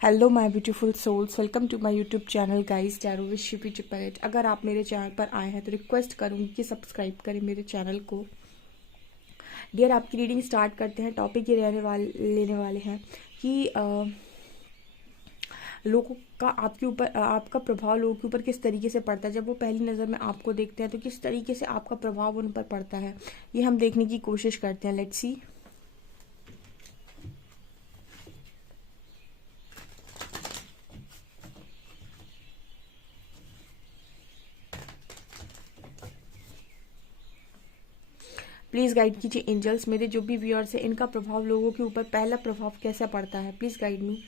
Hello my beautiful souls, welcome to my YouTube channel guys tarot with Shifi Chipalet. अगर आप मेरे channel पर आए हैं तो रिक्वेस्ट करूंगी कि सब्सक्राइब करें मेरे चैनल को। डियर, आपकी रीडिंग स्टार्ट करते हैं। टॉपिक ये लेने वाले हैं कि लोगों का आपके ऊपर आपका प्रभाव लोगों के ऊपर किस तरीके से पड़ता है। जब वो पहली नज़र में आपको देखते हैं तो किस तरीके से आपका प्रभाव उन पर पड़ता है, ये हम देखने की कोशिश करते हैं। Let's see. प्लीज़ गाइड कीजिए एंजल्स, मेरे जो भी व्यूअर्स हैं इनका प्रभाव लोगों के ऊपर पहला प्रभाव कैसा पड़ता है। Please guide me.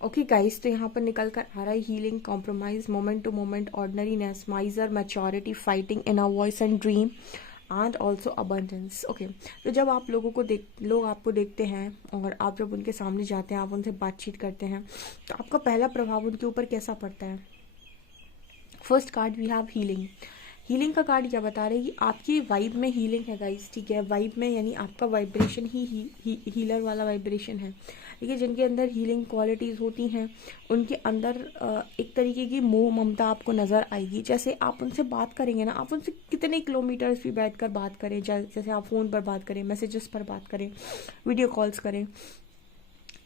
Okay guys, तो यहाँ पर निकल कर आ रहा है healing, compromise, moment to moment, ordinariness, miser, maturity, fighting in a voice and dream and also abundance. Okay, तो जब आप लोग आपको देखते हैं और आप जब उनके सामने जाते हैं, आप उनसे बातचीत करते हैं, तो आपका पहला प्रभाव उनके ऊपर कैसा पड़ता है। First card we have healing. Healing का कार्ड क्या बता रहे हैं कि आपकी वाइब में हीलिंग है गाइस, ठीक है। वाइब में यानी आपका वाइब्रेशन ही हीलर वाला वाइब्रेशन है। देखिए, जिनके अंदर हीलिंग क्वालिटीज़ होती हैं उनके अंदर एक तरीके की मोह ममता आपको नज़र आएगी। जैसे आप उनसे बात करेंगे ना, आप उनसे कितने किलोमीटर्स भी बैठ कर बात करें, जैसे आप फ़ोन पर बात करें, मैसेजेस पर बात करें, वीडियो कॉल्स करें,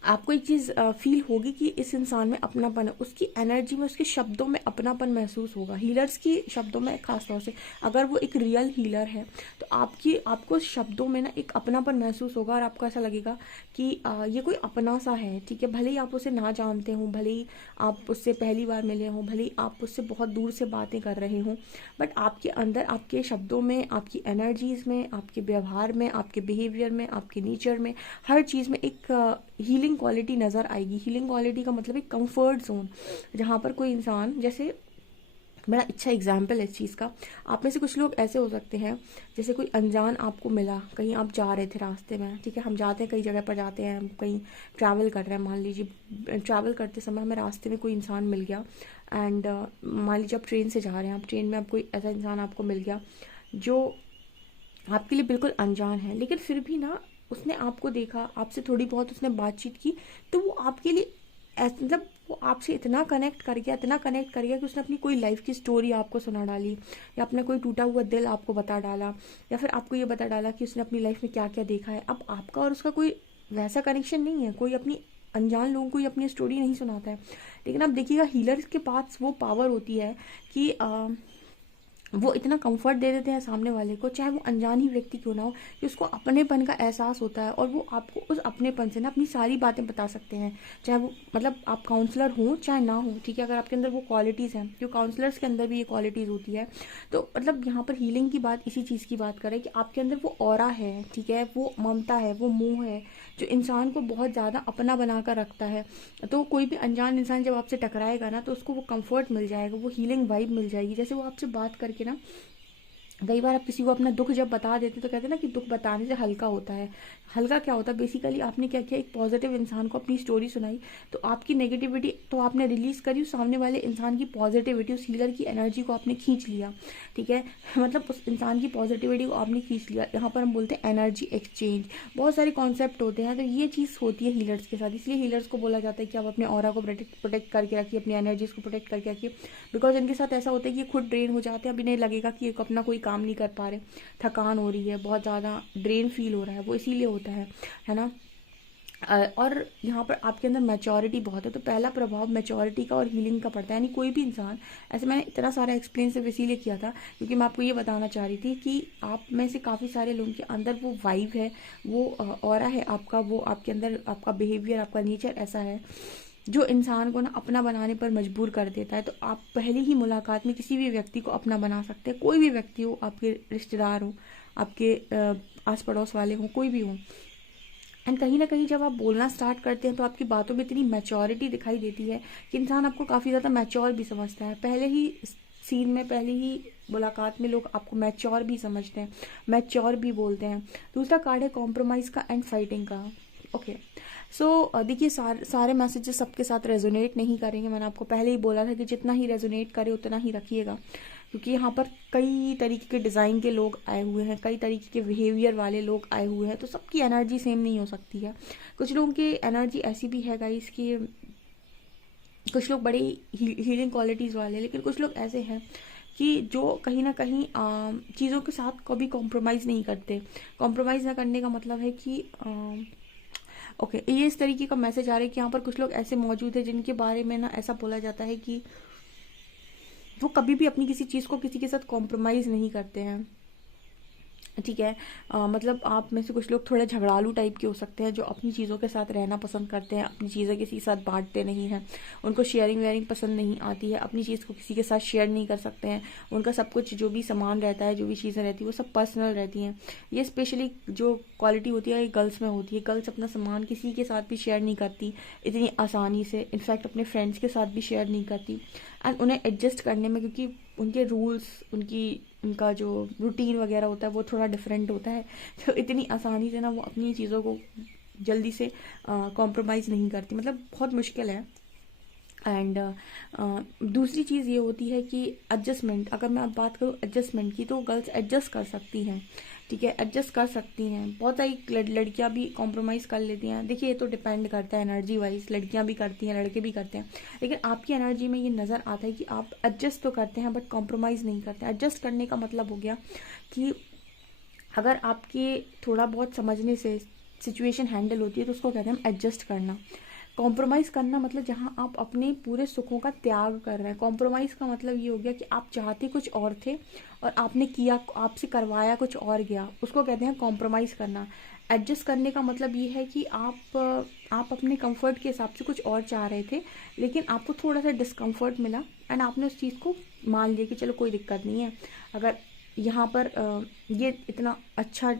आपको एक चीज़ फील होगी कि इस इंसान में अपनापन है। उसकी एनर्जी में, उसके शब्दों में अपनापन महसूस होगा। हीलर्स की शब्दों में खास तौर से, अगर वो एक रियल हीलर है तो आपको शब्दों में ना एक अपनापन महसूस होगा और आपको ऐसा लगेगा कि ये कोई अपना सा है, ठीक है। भले ही आप उसे ना जानते हों, भले ही आप उससे पहली बार मिले हों, भले ही आप उससे बहुत दूर से बातें कर रहे हों, बट आपके अंदर, आपके शब्दों में, आपकी एनर्जीज़ में, आपके व्यवहार में, आपके बिहेवियर में, आपके नेचर में, हर चीज़ में एक हीलिंग क्वालिटी नज़र आएगी। हीलिंग क्वालिटी का मतलब एक कंफर्ट जोन, जहाँ पर कोई इंसान, जैसे बड़ा अच्छा एग्जाम्पल है इस चीज़ का। आप में से कुछ लोग ऐसे हो सकते हैं, जैसे कोई अनजान आपको मिला, कहीं आप जा रहे थे रास्ते में, ठीक है। हम जाते हैं, कई जगह पर जाते हैं, हम कहीं ट्रैवल कर रहे हैं, मान लीजिए ट्रैवल करते समय हमें रास्ते में कोई इंसान मिल गया एंड मान लीजिए आप ट्रेन से जा रहे हैं, आप ट्रेन में आप कोई ऐसा इंसान आपको मिल गया जो आपके लिए बिल्कुल अनजान है, लेकिन फिर भी ना उसने आपको देखा, आपसे थोड़ी बहुत उसने बातचीत की, तो वो आपके लिए मतलब वो आपसे इतना कनेक्ट कर गया, इतना कनेक्ट कर गया कि उसने अपनी कोई लाइफ की स्टोरी आपको सुना डाली, या अपना कोई टूटा हुआ दिल आपको बता डाला, या फिर आपको ये बता डाला कि उसने अपनी लाइफ में क्या क्या देखा है। अब आपका और उसका कोई वैसा कनेक्शन नहीं है, कोई अपनी अनजान लोगों को ही अपनी स्टोरी नहीं सुनाता है। लेकिन आप देखिएगा, हीलर्स के पास वो पावर होती है कि वो इतना कंफर्ट दे देते हैं सामने वाले को, चाहे वो अनजान ही व्यक्ति क्यों ना हो, कि उसको अपनेपन का एहसास होता है और वो आपको उस अपनेपन से ना अपनी सारी बातें बता सकते हैं। चाहे वो मतलब आप काउंसलर हो चाहे ना हो, ठीक है, अगर आपके अंदर वो क्वालिटीज़ हैं, जो काउंसलर्स के अंदर भी ये क्वालिटीज़ होती है। तो मतलब यहाँ पर हीलिंग की बात इसी चीज़ की बात करें कि आपके अंदर वो ऑरा है, ठीक है, वो ममता है, वो मोह है, जो इंसान को बहुत ज़्यादा अपना बना कर रखता है। तो कोई भी अनजान इंसान जब आपसे टकराएगा ना, तो उसको वो कंफर्ट मिल जाएगा, वो हीलिंग वाइब मिल जाएगी। जैसे वो आपसे बात करके ना, कई बार आप किसी को अपना दुख जब बता देते तो कहते हैं ना कि दुख बताने से हल्का होता है। हल्का क्या होता है, बेसिकली आपने क्या किया, एक पॉजिटिव इंसान को अपनी स्टोरी सुनाई, तो आपकी नेगेटिविटी तो आपने रिलीज करी, उस सामने वाले इंसान की पॉजिटिविटी, उस हीलर की एनर्जी को आपने खींच लिया, ठीक है। मतलब उस इंसान की पॉजिटिविटी को आपने खींच लिया। यहाँ पर हम बोलते हैं एनर्जी एक्सचेंज। बहुत सारे कॉन्सेप्ट होते हैं, तो ये चीज़ होती है हीलर्स के साथ, इसलिए हीलर्स को बोला जाता है कि आप अपने ऑरा को प्रोटेक्ट करके रखिए, अपनी एनर्जीज को प्रोटेक्ट करके रखिए। बिकॉज इनके साथ ऐसा होता है कि ये खुद ड्रेन हो जाते हैं, अब इन्हें लगेगा कि ये अपना कोई काम नहीं कर पा रहे, थकान हो रही है, बहुत ज़्यादा ड्रेन फील हो रहा है, वो इसीलिए होता है ना। और यहाँ पर आपके अंदर मैच्योरिटी बहुत है, तो पहला प्रभाव मैच्योरिटी का और हीलिंग का पड़ता है। यानी कोई भी इंसान, ऐसे मैंने इतना सारा एक्सप्लेन सिर्फ इसीलिए किया था क्योंकि मैं आपको ये बताना चाह रही थी कि आप में से काफ़ी सारे लोगों के अंदर वो वाइब है, वो ऑरा है आपका, वो आपके अंदर आपका बिहेवियर, आपका नेचर ऐसा है जो इंसान को ना अपना बनाने पर मजबूर कर देता है। तो आप पहली ही मुलाकात में किसी भी व्यक्ति को अपना बना सकते हैं, कोई भी व्यक्ति हो, आपके रिश्तेदार हो, आपके आस पड़ोस वाले हों, कोई भी हो। एंड कहीं ना कहीं जब आप बोलना स्टार्ट करते हैं तो आपकी बातों में इतनी मैच्योरिटी दिखाई देती है कि इंसान आपको काफ़ी ज़्यादा मैच्योर भी समझता है। पहले ही सीन में, पहले ही मुलाकात में लोग आपको मैच्योर भी समझते हैं, मैच्योर भी बोलते हैं। दूसरा कार्ड है कॉम्प्रोमाइज़ का एंड फाइटिंग का। ओके, सो देखिए, सारे मैसेजेस सबके साथ रेजोनेट नहीं करेंगे। मैंने आपको पहले ही बोला था कि जितना ही रेजोनेट करे उतना ही रखिएगा, क्योंकि यहाँ पर कई तरीके के डिज़ाइन के लोग आए हुए हैं, कई तरीके के बिहेवियर वाले लोग आए हुए हैं, तो सबकी एनर्जी सेम नहीं हो सकती है। कुछ लोगों की एनर्जी ऐसी भी है गाइस कि कुछ लोग बड़े हीलिंग क्वालिटीज़ वाले हैं, लेकिन कुछ लोग ऐसे हैं कि जो कहीं ना कहीं चीज़ों के साथ कभी कॉम्प्रोमाइज़ नहीं करते। कॉम्प्रोमाइज़ ना करने का मतलब है कि ओके, ये इस तरीके का मैसेज आ रहा है कि यहाँ पर कुछ लोग ऐसे मौजूद है जिनके बारे में ना ऐसा बोला जाता है कि वो कभी भी अपनी किसी चीज़ को किसी के साथ कॉम्प्रोमाइज़ नहीं करते हैं, ठीक है। मतलब आप में से कुछ लोग थोड़े झगड़ालू टाइप के हो सकते हैं, जो अपनी चीज़ों के साथ रहना पसंद करते हैं, अपनी चीज़ें किसी के साथ बांटते नहीं हैं, उनको शेयरिंग वेयरिंग पसंद नहीं आती है, अपनी चीज़ को किसी के साथ शेयर नहीं कर सकते हैं, उनका सब कुछ जो भी सामान रहता है, जो भी चीज़ें रहती है वो सब पर्सनल रहती हैं। ये स्पेशली जो क्वालिटी होती है ये गर्ल्स में होती है। गर्ल्स अपना सामान किसी के साथ भी शेयर नहीं करती इतनी आसानी से, इनफैक्ट अपने फ्रेंड्स के साथ भी शेयर नहीं करती। एंड उन्हें एडजस्ट करने में, क्योंकि उनके रूल्स, उनका जो रूटीन वगैरह होता है वो थोड़ा डिफरेंट होता है, तो इतनी आसानी से ना वो अपनी चीज़ों को जल्दी से कॉम्प्रोमाइज़ नहीं करती, मतलब बहुत मुश्किल है। एंड दूसरी चीज़ ये होती है कि एडजस्टमेंट, अगर मैं अब बात करूँ एडजस्टमेंट की, तो गर्ल्स एडजस्ट कर सकती हैं, ठीक है, एडजस्ट कर सकती हैं। बहुत सारी लड़कियां भी कॉम्प्रोमाइज़ कर लेती हैं। देखिए, ये तो डिपेंड करता है एनर्जी वाइज, लड़कियां भी करती हैं, लड़के भी करते हैं, लेकिन आपकी एनर्जी में ये नज़र आता है कि आप एडजस्ट तो करते हैं बट कॉम्प्रोमाइज़ नहीं करते। एडजस्ट करने का मतलब हो गया कि अगर आपके थोड़ा बहुत समझने से सिचुएशन हैंडल होती है तो उसको कहते हैं हम एडजस्ट करना। कॉम्प्रोमाइज़ करना मतलब जहाँ आप अपने पूरे सुखों का त्याग कर रहे हैं। कॉम्प्रोमाइज़ का मतलब ये हो गया कि आप चाहते कुछ और थे और आपने किया, आपसे करवाया कुछ और गया, उसको कहते हैं कॉम्प्रोमाइज़ करना। एडजस्ट करने का मतलब ये है कि आप अपने कंफर्ट के हिसाब से कुछ और चाह रहे थे, लेकिन आपको थोड़ा सा डिस्कम्फर्ट मिला एंड आपने उस चीज़ को मान लिया कि चलो कोई दिक्कत नहीं है, अगर यहाँ पर ये इतना अच्छा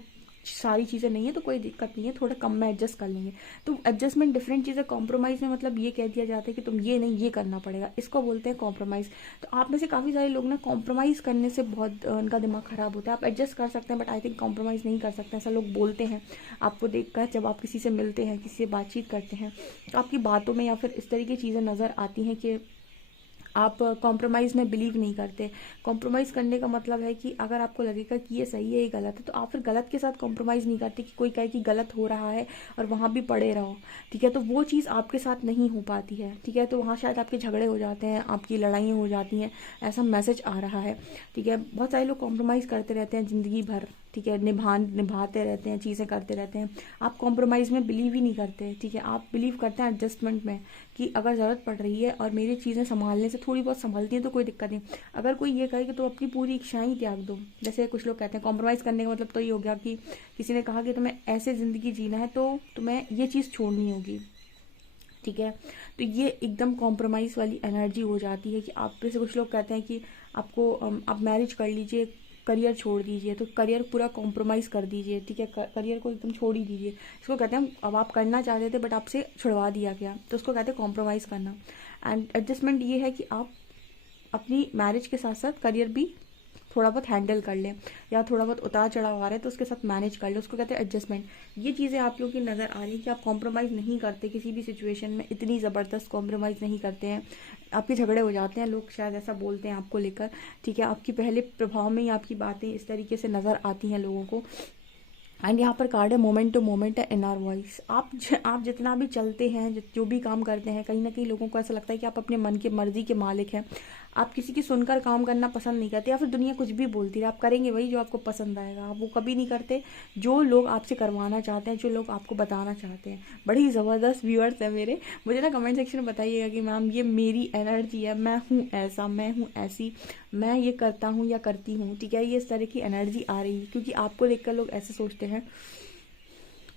सारी चीज़ें नहीं है तो कोई दिक्कत नहीं है, थोड़ा कम में एडजस्ट कर लेंगे। तो एडजस्टमेंट डिफरेंट चीज़ है। कॉम्प्रोमाइज़ में मतलब ये कह दिया जाता है कि तुम ये नहीं, ये करना पड़ेगा, इसको बोलते हैं कॉम्प्रोमाइज़। तो आप में से काफ़ी सारे लोग ना कॉम्प्रोमाइज़ करने से बहुत उनका दिमाग ख़राब होता है। आप एडजस्ट कर सकते हैं बट आई थिंक कॉम्प्रोमाइज़ नहीं कर सकते, ऐसा लोग बोलते हैं। आपको देख कर जब आप किसी से मिलते हैं, किसी से बातचीत करते हैं, तो आपकी बातों में या फिर इस तरह की चीज़ें नज़र आती हैं कि आप कॉम्प्रोमाइज़ में बिलीव नहीं करते। कॉम्प्रोमाइज़ करने का मतलब है कि अगर आपको लगेगा कि ये सही है, ये गलत है, तो आप फिर गलत के साथ कॉम्प्रोमाइज़ नहीं करते कि कोई कहे कि गलत हो रहा है और वहाँ भी पड़े रहो, ठीक है, तो वो चीज़ आपके साथ नहीं हो पाती है, ठीक है, तो वहाँ शायद आपके झगड़े हो जाते हैं, आपकी लड़ाइयाँ हो जाती हैं, ऐसा मैसेज आ रहा है, ठीक है। बहुत सारे लोग कॉम्प्रोमाइज़ करते रहते हैं ज़िंदगी भर, ठीक है, निभाते रहते हैं, चीज़ें करते रहते हैं। आप कॉम्प्रोमाइज़ में बिलीव ही नहीं करते, ठीक है, आप बिलीव करते हैं एडजस्टमेंट में, कि अगर ज़रूरत पड़ रही है और मेरी चीज़ें संभालने से थोड़ी बहुत संभलती हैं तो कोई दिक्कत नहीं। अगर कोई ये कहे कि तो अपनी पूरी इच्छाएं ही त्याग दो, जैसे कुछ लोग कहते हैं कॉम्प्रोमाइज़ करने का मतलब तो ये हो गया कि किसी ने कहा कि तुम्हें ऐसे ज़िंदगी जीना है तो तुम्हें ये चीज़ छोड़नी होगी, ठीक है। तो ये एकदम कॉम्प्रोमाइज़ वाली एनर्जी हो जाती है कि आप में से कुछ लोग कहते हैं कि आपको आप मैरिज कर लीजिए, करियर छोड़ दीजिए, तो करियर पूरा कॉम्प्रोमाइज़ कर दीजिए, ठीक है, करियर को एकदम छोड़ ही दीजिए। इसको कहते हैं अब आप करना चाहते थे बट आपसे छुड़वा दिया गया, तो उसको कहते हैं कॉम्प्रोमाइज़ करना। एंड एडजस्टमेंट ये है कि आप अपनी मैरिज के साथ साथ करियर भी थोड़ा बहुत हैंडल कर लें, या थोड़ा बहुत उतार चढ़ाव आ रहा है तो उसके साथ मैनेज कर लें, उसको कहते हैं एडजस्टमेंट। ये चीज़ें आप लोगों की नज़र आ रही है कि आप कॉम्प्रोमाइज़ नहीं करते किसी भी सिचुएशन में, इतनी ज़बरदस्त कॉम्प्रोमाइज़ नहीं करते हैं। आपके झगड़े हो जाते हैं, लोग शायद ऐसा बोलते हैं आपको लेकर, ठीक है, आपकी पहले प्रभाव में ही आपकी बातें इस तरीके से नज़र आती हैं लोगों को। एंड यहाँ पर कार्ड है मोमेंट टू मोमेंट है इनर वॉइस। आप जितना भी चलते हैं, जो भी काम करते हैं, कहीं ना कहीं लोगों को ऐसा लगता है कि आप अपने मन की मर्जी के मालिक हैं। आप किसी की सुनकर काम करना पसंद नहीं करते, या फिर दुनिया कुछ भी बोलती है आप करेंगे वही जो आपको पसंद आएगा, आप वो कभी नहीं करते जो लोग आपसे करवाना चाहते हैं, जो लोग आपको बताना चाहते हैं। बड़ी ज़बरदस्त व्यूअर्स है मेरे, मुझे ना कमेंट सेक्शन में बताइएगा कि मैम ये मेरी एनर्जी है, मैं हूँ ऐसा, मैं हूँ ऐसी, मैं ये करता हूँ या करती हूँ, ठीक है, ये इस तरह की एनर्जी आ रही है क्योंकि आपको देखकर लोग ऐसे सोचते हैं।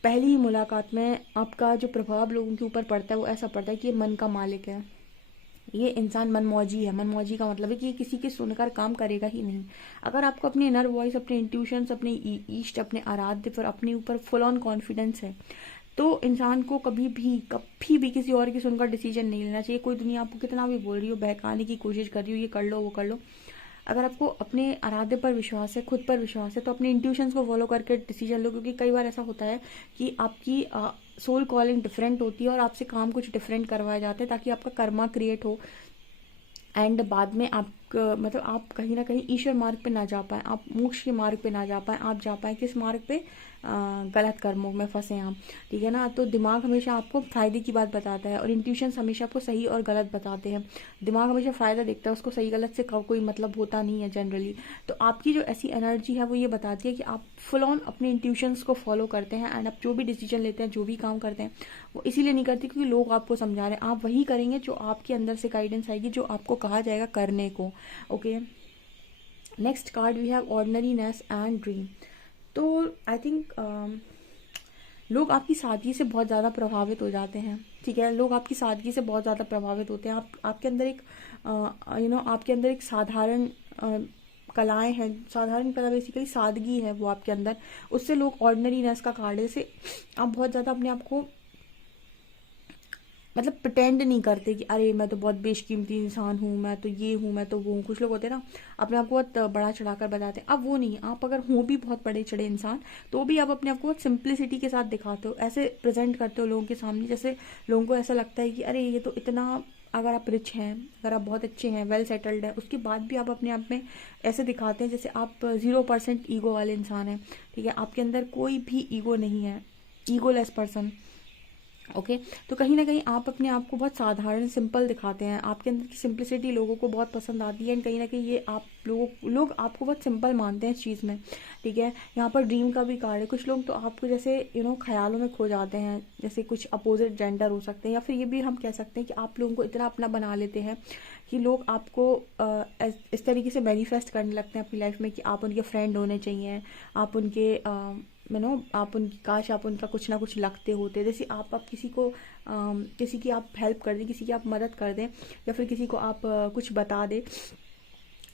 पहली ही मुलाकात में आपका जो प्रभाव लोगों के ऊपर पड़ता है वो ऐसा पड़ता है कि ये मन का मालिक है, ये इंसान मनमौजी है। मनमौजी का मतलब है कि ये किसी की सुनकर काम करेगा ही नहीं। अगर आपको अपनी इनर वॉइस, अपने इंट्यूशंस, अपने ईस्ट, अपने आराध्य पर, अपने ऊपर फुल ऑन कॉन्फिडेंस है, तो इंसान को कभी भी किसी और की सुनकर डिसीजन नहीं लेना चाहिए। कोई दुनिया आपको कितना भी बोल रही हो, बहकाने की कोशिश कर रही हो, ये कर लो वो कर लो, अगर आपको अपने आराध्य पर विश्वास है, खुद पर विश्वास है, तो अपने इंट्यूशंस को फॉलो करके डिसीजन लो। क्योंकि कई बार ऐसा होता है कि आपकी सोल कॉलिंग डिफरेंट होती है और आपसे काम कुछ डिफरेंट करवाए जाते हैं ताकि आपका कर्मा क्रिएट हो, एंड बाद में आप मतलब आप कहीं ना कहीं ईश्वर मार्ग पे ना जा पाए, आप मोक्ष के मार्ग पे ना जा पाए, आप जा पाए किस मार्ग पे, गलत कर्मों में फंसे आप, ठीक है ना। तो दिमाग हमेशा आपको फ़ायदे की बात बताता है और इंट्यूशंस हमेशा आपको सही और गलत बताते हैं। दिमाग हमेशा फ़ायदा देखता है, उसको सही गलत से कोई मतलब होता नहीं है जनरली। तो आपकी जो ऐसी एनर्जी है वो ये बताती है कि आप फुल ऑन अपने इंट्यूशंस को फॉलो करते हैं, एंड आप जो भी डिसीजन लेते हैं, जो भी काम करते हैं, वो इसीलिए नहीं करते क्योंकि लोग आपको समझा रहे हैं। आप वही करेंगे जो आपके अंदर से गाइडेंस आएगी, जो आपको कहा जाएगा करने को। Okay, next card we have ordinariness and dream. तो आई थिंक लोग आपकी सादगी से बहुत ज़्यादा प्रभावित हो जाते हैं, ठीक है, लोग आपकी सादगी से बहुत ज़्यादा प्रभावित होते हैं। आपके अंदर एक आपके अंदर एक साधारण कलाएं हैं, साधारण कला बेसिकली सादगी है वो आपके अंदर, उससे लोग ऑर्डिनरीनेस का कार्ड है, जैसे आप बहुत ज़्यादा अपने आप को मतलब प्रटेंड नहीं करते कि अरे मैं तो बहुत बेशकीमती इंसान हूँ, मैं तो ये हूँ, मैं तो वो हूँ। कुछ लोग होते हैं ना अपने आप को बहुत बड़ा चढ़ाकर बताते हैं, अब वो नहीं, आप अगर हो भी बहुत बड़े चढ़े इंसान तो भी आप अपने आप को बहुत सिंप्लिसिटी के साथ दिखाते हो, ऐसे प्रेजेंट करते हो लोगों के सामने जैसे लोगों को ऐसा लगता है कि अरे ये तो इतना, अगर आप रिच हैं, अगर आप बहुत अच्छे हैं, वेल सेटल्ड है, उसके बाद भी आप अपने आप में ऐसे दिखाते हैं जैसे आप 0% ईगो वाले इंसान हैं, ठीक है, आपके अंदर कोई भी ईगो नहीं है, ईगोलेस पर्सन। ओके, तो कहीं ना कहीं आप अपने आप को बहुत साधारण सिंपल दिखाते हैं, आपके अंदर की सिंप्लिसिटी लोगों को बहुत पसंद आती है, एंड कहीं ना कहीं ये आप लोग आपको बहुत सिंपल मानते हैं इस चीज़ में, ठीक है। यहाँ पर ड्रीम का भी कार्ड है, कुछ लोग तो आपको जैसे ख्यालों में खो जाते हैं, जैसे कुछ अपोजिट जेंडर हो सकते हैं, या फिर ये भी हम कह सकते हैं कि आप लोगों को इतना अपना बना लेते हैं कि लोग आपको इस तरीके से मैनिफेस्ट करने लगते हैं अपनी लाइफ में कि आप उनके फ्रेंड होने चाहिए, आप उनके आप उनकी, काश आप उनका कुछ ना कुछ लगते होते, जैसे आप किसी को किसी की आप हेल्प कर दें, किसी की आप मदद कर दें, या फिर किसी को आप कुछ बता दें,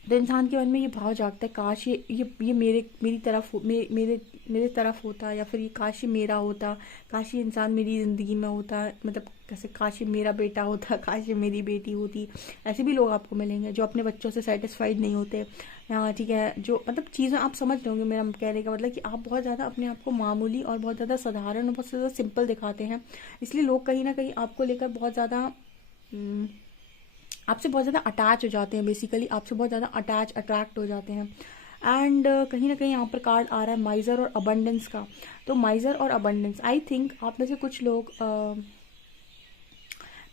तो इंसान के मन में ये भाव जागता है काश ये मेरी तरफ मेरे तरफ होता, या फिर ये काश ये मेरा होता, काश ये इंसान मेरी ज़िंदगी में होता, मतलब कैसे काश ये मेरा बेटा होता, काश ये मेरी बेटी होती। ऐसे भी लोग आपको मिलेंगे जो अपने बच्चों से सेटिस्फाइड नहीं होते, हाँ ठीक है, जो मतलब चीज़ें आप समझ रहे होंगे मेरा कहने का मतलब कि आप बहुत ज़्यादा अपने आप को मामूली और बहुत ज़्यादा साधारण और बहुत ज़्यादा सिंपल दिखाते हैं, इसलिए लोग कहीं ना कहीं आपको लेकर बहुत ज़्यादा आपसे बहुत ज़्यादा अटैच हो जाते हैं, बेसिकली आपसे बहुत ज़्यादा अट्रैक्ट हो जाते हैं। एंड कहीं ना कहीं यहाँ पर कार्ड आ रहा है माइजर और अबंडेंस का। तो माइजर और अबंडेंस, आई थिंक आप में से कुछ लोग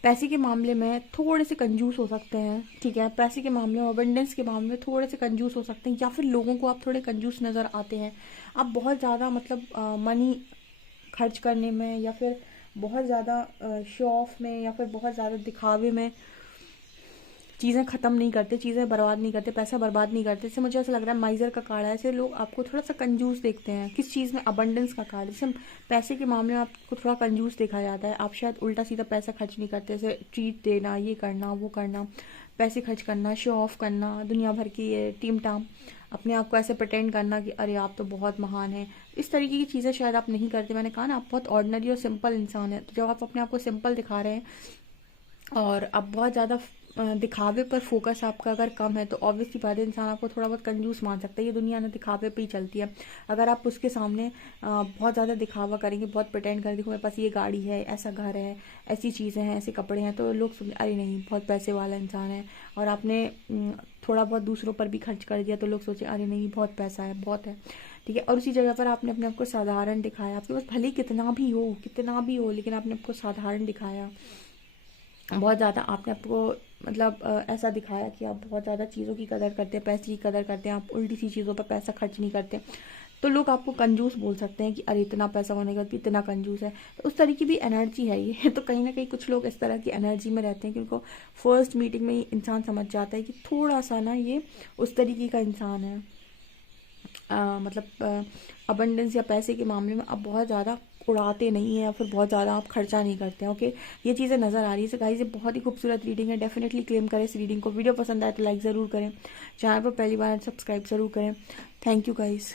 पैसे के मामले में थोड़े से कंजूस हो सकते हैं, ठीक है, पैसे के मामले में, अबंडेंस के मामले में थोड़े से कंजूस हो सकते हैं, या फिर लोगों को आप थोड़े कंजूस नज़र आते हैं। आप बहुत ज़्यादा मतलब मनी खर्च करने में, या फिर बहुत ज़्यादा शो ऑफ में, या फिर बहुत ज़्यादा दिखावे में चीज़ें ख़त्म नहीं करते, चीज़ें बर्बाद नहीं करते, पैसा बर्बाद नहीं करते। इससे मुझे ऐसा लग रहा है माइजर का कार्ड है, ऐसे लोग आपको थोड़ा सा कंजूस देखते हैं। किस चीज़ में? अबंडेंस का कार्ड। जैसे पैसे के मामले में आपको थोड़ा कंजूस देखा जाता है, आप शायद उल्टा सीधा पैसा खर्च नहीं करते, जैसे ट्रीट देना, ये करना, वो करना, पैसे खर्च करना, शो ऑफ करना, दुनिया भर की ये टीम टाम, अपने आप को ऐसे प्रटेंड करना कि अरे आप तो बहुत महान हैं। इस तरीके की चीज़ें शायद आप नहीं करते। मैंने कहा ना, आप बहुत ऑर्डिनरी और सिंपल इंसान है। तो जब आप अपने आप को सिंपल दिखा रहे हैं और आप बहुत ज़्यादा दिखावे पर फोकस आपका अगर कम है, तो ऑब्वियसली बात है, इंसान आपको थोड़ा बहुत कंजूस मान सकता है। ये दुनिया ना दिखावे पे ही चलती है। अगर आप उसके सामने बहुत ज़्यादा दिखावा करेंगे, बहुत प्रिटेंड करेंगे, देखो मेरे पास ये गाड़ी है, ऐसा घर है, ऐसी चीज़ें हैं, ऐसे कपड़े हैं, तो लोग समझ अरे नहीं बहुत पैसे वाला इंसान है। और आपने थोड़ा बहुत दूसरों पर भी खर्च कर दिया, तो लोग सोचे अरे नहीं बहुत पैसा है, बहुत है, ठीक है। और उसी जगह पर आपने अपने आप को साधारण दिखाया। आपके पास भले कितना भी हो, लेकिन आपने आपको साधारण दिखाया। बहुत ज़्यादा आपने आपको मतलब ऐसा दिखाया कि आप बहुत ज़्यादा चीज़ों की कदर करते हैं, पैसे की कदर करते हैं, आप उल्टी सी चीज़ों पर पैसा खर्च नहीं करते। तो लोग आपको कंजूस बोल सकते हैं कि अरे इतना पैसा होने का भी इतना कंजूस है। तो उस तरह की भी एनर्जी है ये। तो कहीं ना कहीं कुछ लोग इस तरह की एनर्जी में रहते हैं कि उनको फर्स्ट मीटिंग में ही इंसान समझ जाता है कि थोड़ा सा ना ये उस तरीके का इंसान है। मतलब अबंडेंस या पैसे के मामले में आप बहुत ज़्यादा उड़ाते नहीं है, या फिर बहुत ज़्यादा आप खर्चा नहीं करते हैं। ओके, ये चीज़ें नज़र आ रही है। गाइस, ये बहुत ही खूबसूरत रीडिंग है। डेफिनेटली क्लेम करें इस रीडिंग को। वीडियो पसंद आए तो लाइक ज़रूर करें, चैनल पर पहली बार सब्सक्राइब ज़रूर करें। Thank you guys.